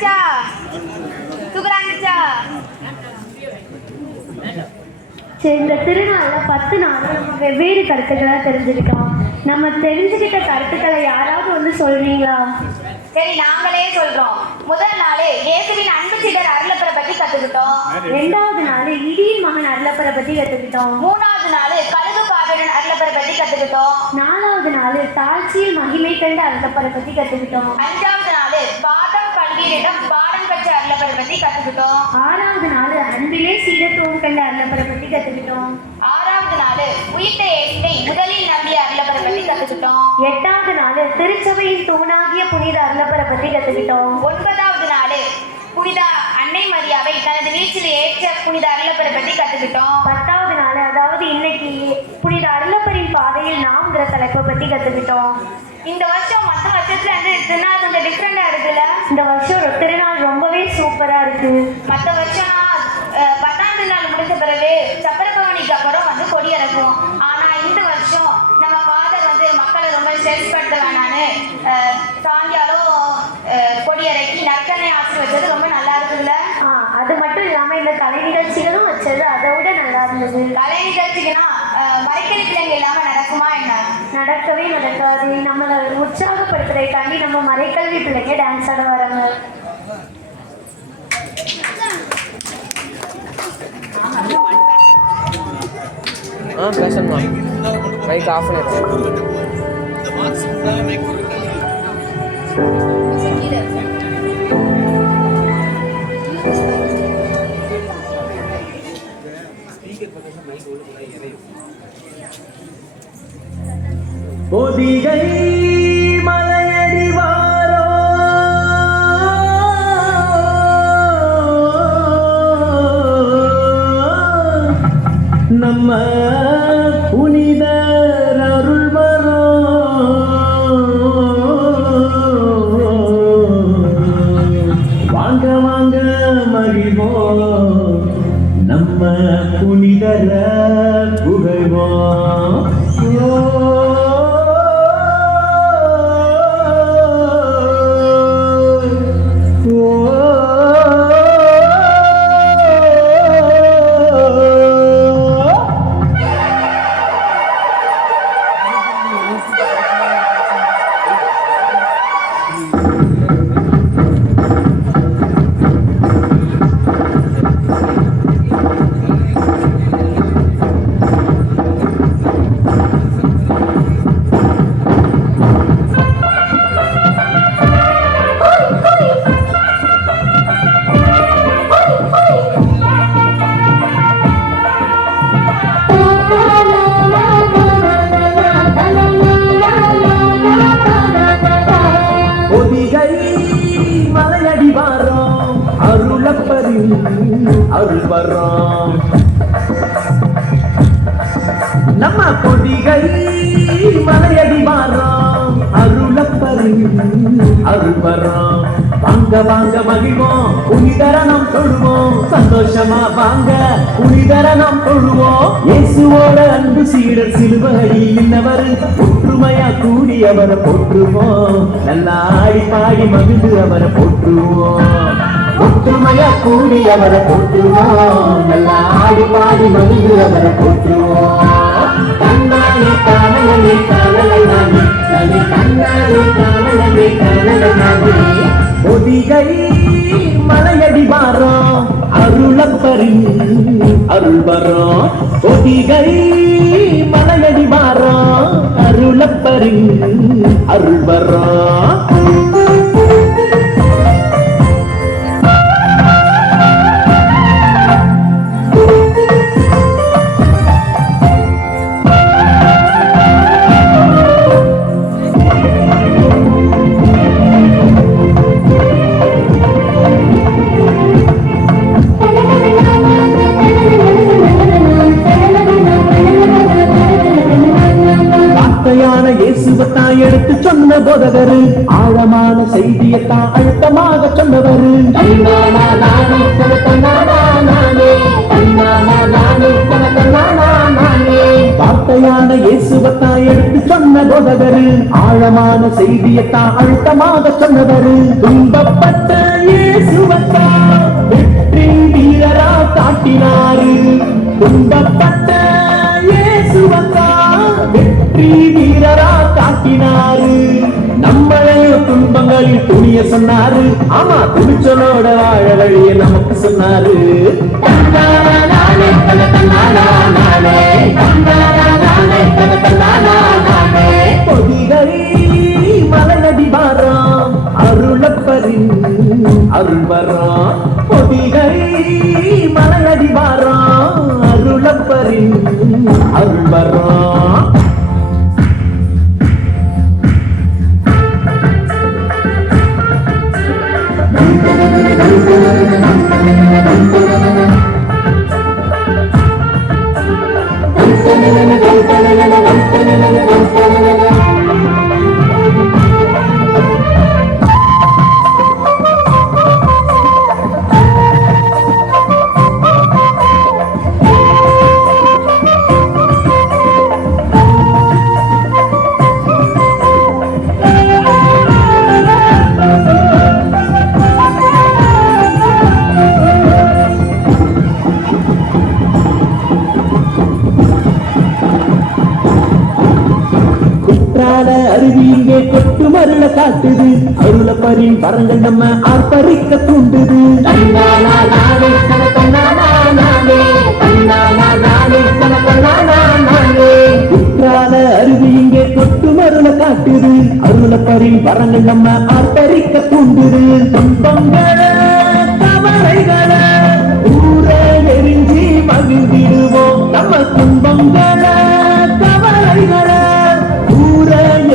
வந்துச்சா? சூப்பரா இருந்துச்சா? சரி, இந்த திருநாள்ல 10 நாள் நம்ம வெவ்வேறு கருத்துக்களை தெரிஞ்சுக்கிட்டோம். நம்ம தெரிஞ்சுக்கிட்ட கருத்துக்களை யாராவது வந்து சொல்றீங்களா? சரி, நாங்களே சொல்றோம். முதல் நாள் இயேசுவின் அன்பு சீடர் அருளப்பரை பத்தி கத்துக்கிட்டோம். 2வது நாள் இடியின் மகன் அருளப்பரை பத்தி கத்துக்கிட்டோம். 3வது நாள் கழுகு பாவேடன் அருளப்பரை பத்தி கத்துக்கிட்டோம். 4வது நாள் தாழ்ச்சியில் மகிமை கண்ட அருளப்பரை பத்தி கத்துக்கிட்டோம். 5வது நாள் பாதம் பல்வீரிடம் பாடம் பெற்ற அருளப்பரை பத்தி கத்துக்கிட்டோம். 6வது நாள் அன்பிலே சீடத்துவம் கண்ட அருளப்பரை பத்தி கத்துக்கிட்டோம். 6வது நாள் உயிர்த்த இயேசுவை முதலில் நம்பிய அருளப்பரை பத்தி கத்துக்கிட்டோம். 8வது நாள் திருச்சபையின் தூணாகிய புனித அருளப்பரை பத்தி கத்துக்கிட்டோம். 9வது நாள் புனித அன்னை மரியாவை தனது வீட்டில் ஏற்ற புனித அருளப்பரை பத்தி கத்துக்கிட்டோம். 10வது நாள், அதாவது இன்னைக்கு புனித அருளப்பரின் பாதையில் நாம்ங்கிற தலைப்பை பத்தி கத்துக்கிட்டோம். இந்த வருஷம் மற்ற வருஷத்துல இருந்து திருநாள் கொஞ்சம் டிஃப்ரெண்டா இருக்குல்ல? இந்த வருஷம் திருநாள் ரொம்பவே சூப்பரா இருக்கு. மற்ற வருஷம் 10ஆம் நாள் முடிஞ்ச பிறகு சப்பரபவனிக்கு அப்புறம் வந்து கொடி இறக்குவோம். ஆனா இந்த வருஷம் நம்ம ஃபாதர் வந்து மக்களை ரொம்ப ஸ்ட்ரெஸ் படுத்த வேணான்னு சாயங்காலம் கொடி இறக்கி நற்கனை ஆசீர்வச்சது ரொம்ப நல்லா இருக்குல்ல? அது மட்டும் இல்லாம இந்த கலை நிகழ்ச்சிகளும் வச்சது அதை விட நல்லா இருந்தது. கலை நிகழ்ச்சிக்குன்னா மறைக்கறி பிள்ளைங்க இல்லாம நடக்குமா என்ன? நடக்கவே நடக்காது. நம்மளை உற்சாகப்படுத்துறதுக்காண்டி நம்ம மறைக்கல்வி பிள்ளைங்க டான்ஸ் ஆட வராங்க. பேசணுமா? மைக் ஆஃப் பண்ணிடுறேன். பொதிகை மலையடி வாரோ நம்ம புனிதர் அருள் வரோ வாங்க வாங்க மகிழ்வோம் நம்ம புனிதர புகழ்வோம். அருள் வரோம் நம்ம பொதிகை மலையடி வாரோம் அருளப்பரின் அருள் வரோம். வாங்க வாங்க மகிழ்வோம் புனிதரணம் தொழுவோம். சந்தோஷமா வாங்க புனிதரணம் தொழுவோம். இயேசுவோட அன்பு சீடர் சிலுவையில் நின்றவர் ஒற்றுமையா கூடி அவரை போற்றுவோம். நல்லா ஆடி பாடி மகிழ்ந்து அவரை போற்றுவோம். ஒற்றுமையா கூடி அவரை போற்றுவோம். நல்லா ஆடி பாடி மகிழ்ந்து அவரை போற்றுவோம். கண்ணாலே காணலே காணலை நானே கண்ணாலே காணலே காணலை நானே. பொதிகை மலையடி வாரோம் அருளப்பரின் அருள் வரோம். பொதிகை மலையடி வாரோம் அருளப்பரின் அருள் வரோம். இயேசுவத்தான் எடுத்து சொன்ன போதகரு ஆழமான செய்தியத்தான் அழுத்தமாக சொன்னவரு. வார்த்தையான இயேசுவத்தான் எடுத்து சொன்ன போதகரு ஆழமான செய்தியத்தான் அழுத்தமாக சொன்னவரு. துன்பப்பட்ட வெற்றி வீரரா காட்டினாரு. நம்மளையும் துன்பங்களில் துணிய சொன்னாரு. ஆமா, துணிச்சலோட வாழ வழிய நமக்கு சொன்னாரு. தன்னானா நானே, தன்னானா நானே, தன்னானா நானே, தன்னானா நானே. பொதிகை மலையடி வாரம் அருளப்பரின் அருள் வரம். பொதிகை மலையடி வாரம் அருளப்பரின் அருள் வரம். அருவி இங்கே கொட்டு மருள காட்டுது. அருளப்பரின் வரங்கள் நம்ம ஆர்ப்பரிக்க தூண்டுது. தன்னானா நானே, தன்னானா நானே, தன்னானா நானே, தன்னானா நானே. குற்றால அருவி இங்கே கொட்டு மருள காட்டுது. அருளப்பரின் வரங்கள் நம்ம ஆர்ப்பரிக்க தூண்டுது. துன்பங்கள கவலைகள ஊரே எரிஞ்சி மகிழ்ந்திடுவோம். நம்ம துன்பங்கள கவலைகள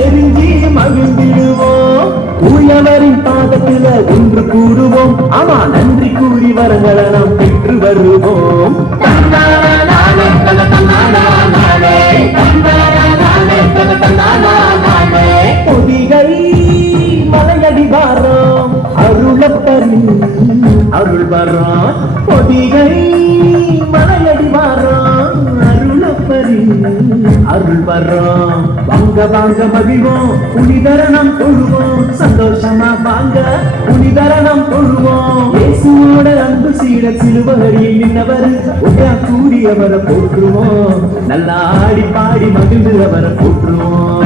எரிஞ்சி மகிழ்ந்திடுவோம். தூயவரின் பாதத்தில ஒன்று கூடுவோம். ஆமா, நன்றி கூறி வரங்களை நாம் பெற்று வருவோம். தன்னானா நானே, தன்னானா நானே, தன்னானா நானே, தன்னானா நானே. பொதிகை மலையடி வாரம் அருளப்பரின் அருள் வரம். பொதிகை மலையடி வாரம் அருளப்பரின் அருள் வரம். வாங்க வாங்க மகிழ்வோம், புனிதரணம் தொழுவோம். சந்தோஷமா வாங்க புனிதரணம் தொழுவோம். இயேசுவோட அன்பு சீட சிலுவையில் நின்றவர் ஒன்றா கூடி அவரை போற்றுவோம். நல்லா ஆடி பாடி மகிழ்ந்து அவரை போற்றுவோம்.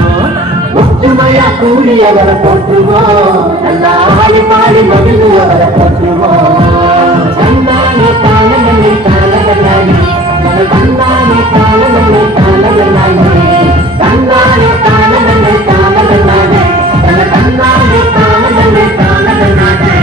ஒற்றுமையா கூடி அவரை போற்றுவோம். நல்லா ஆடி பாடி மகிழ்ந்து அவரை போற்றுவோம். தன்னானே தானே தானே தன்னானே தானே தானே தன்னானே தானே தானே தன்னானே தானே தானே.